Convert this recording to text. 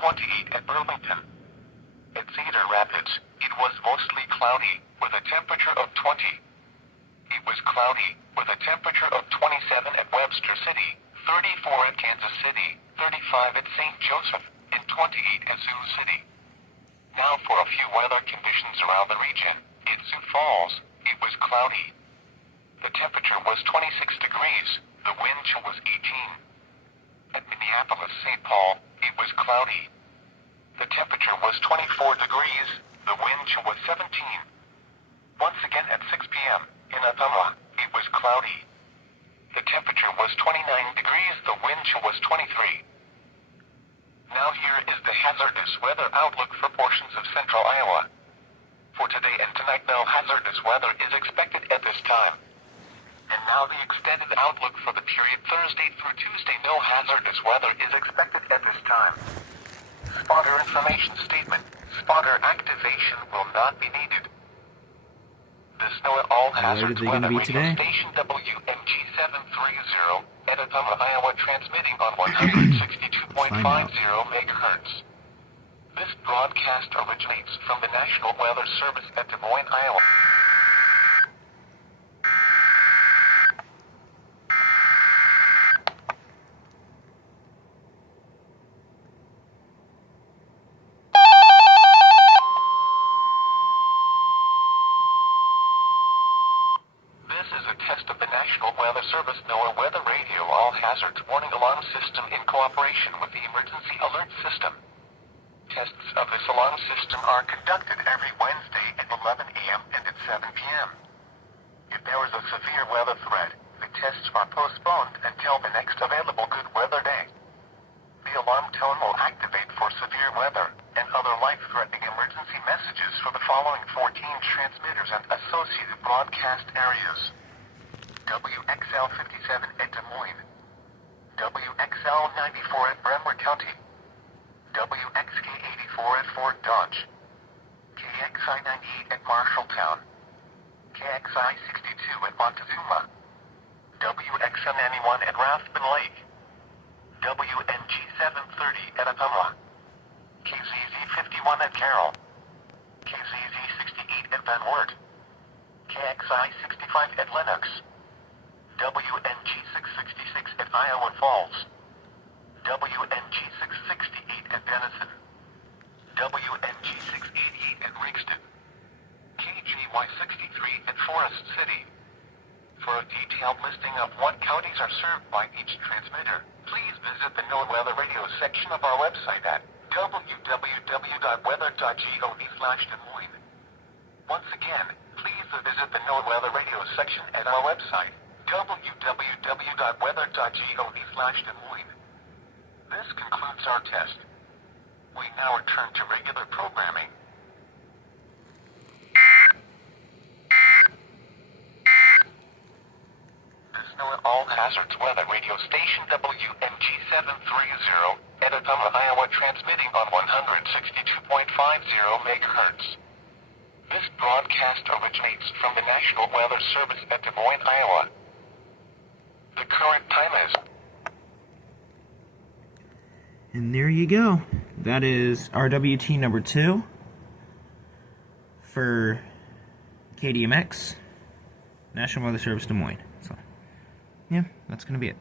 28 at Burlington. At Cedar Rapids, it was mostly cloudy, with a temperature of 20. It was cloudy, with a temperature of 27 at Webster City, 34 at Kansas City, 35 at St. Joseph, and 28 at Sioux City. Now for a few weather conditions around the region. In Sioux Falls, it was cloudy. The temperature was 26 degrees, the wind chill was 18. At Minneapolis-St. Paul, it was cloudy. The temperature was 24 degrees, the wind chill was 17. Once again at 6 p.m., in Ottumwa, it was cloudy. The temperature was 29 degrees, the wind chill was 23. Now here is the hazardous weather outlook for portions of central Iowa. For today and tonight, no hazardous weather is expected at this time. And now the extended outlook for the period Thursday through Tuesday, no hazardous weather is expected at this time. Spotter information statement. Spotter activation will not be needed. This NOAA All Hazards Weather Radio Station WMG 730 at Ottumwa, Iowa, transmitting on 162.50 megahertz. This broadcast originates from the National Weather Service at Des Moines, Iowa. This is a test of the National Weather Service NOAA Weather Radio All Hazards Warning Alarm System in cooperation with the Emergency Alert System. Tests of this alarm system are conducted every Wednesday at 11 a.m. and at 7 p.m. If there is a severe weather threat, the tests are postponed until the next available good weather day. The alarm tone will activate for severe weather and other life-threatening emergency messages for the following 14 transmitters and associated broadcast areas. WXL 57 at Des Moines, WXL 94 at Brentwood County, WXK 84 at Fort Dodge, KXI 98 at Marshalltown, KXI 62 at Montezuma, WXM 91 at Rathbun Lake, WNG 730 at Ottumwa, KZZ 51 at Carroll, KZZ 68 at Van Wert, KXI 65 at Lennox, WNG 666 at Iowa Falls, WNG 668 at Denison, WNG 688 at Rigston, KGY 63 at Forest City. For a detailed listing of what counties are served by each transmitter, please visit the NOAA Weather Radio section of our website at www.weather.gov/Des Moines. Once again, please visit the NOAA Weather Radio section at our website, www.weather.gov/Des Moines. This concludes our test. We now return to regular programming. This NOAA All Hazards Weather Radio Station WMG 730 at Ottumwa, Iowa, transmitting on 162.50 megahertz. This broadcast originates from the National Weather Service at Des Moines, Iowa. The current time is... And there you go. That is RWT number 2 for KDMX, National Weather Service Des Moines. So, yeah, that's going to be it.